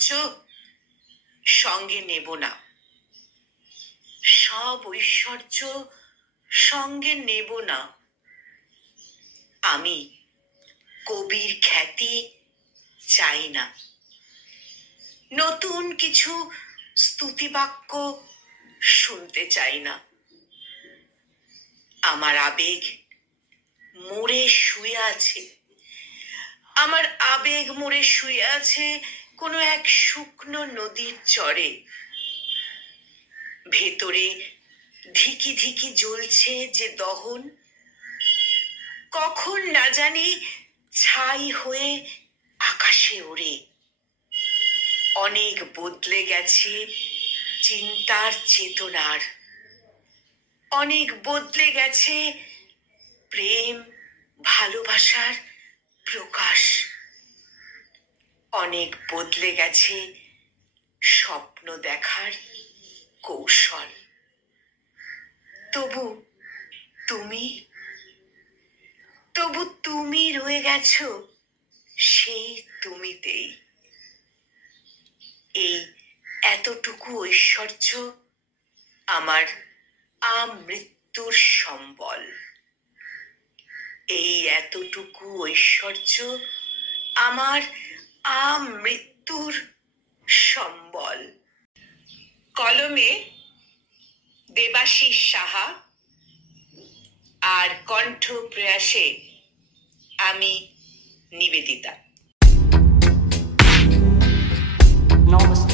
ঐশ্বর্য সঙ্গে নেব না, সব ঐশ্বর্য সঙ্গে নেব না। আমি কবির খ্যাতি চাই না, নতুন কিছু স্তুতিবাক্য শুনতে চাই না। আমার আবেগ মরে শুয়ে আছে, আমার আবেগ মরে শুয়ে আছে কোনো এক শুকনো নদীর চরে। ভেতরে ধিকি ধিকি জ্বলছে যে দহন, কখন না জানি ছাই হয়ে আকাশে ওড়ে। অনেক বদলে গেছে চিন্তার চেতনার, অনেক বদলে গেছে প্রেম ভালোবাসার প্রকাশ, অনেক বদলে গেছে স্বপ্ন দেখার কৌশল। তবু তুমি রয়ে গেছো সেই তুমিতেই। এই এতটুকু ঐশ্বর্য আমার আমৃত্যুর সম্বল, এই এতটুকু ঐশ্বর্য আমার আমৃত্যুর সম্বল। কলমে দেবাশিস সাহা, আর কণ্ঠ প্রয়াসে আমি নিবেদিতা। Namaste.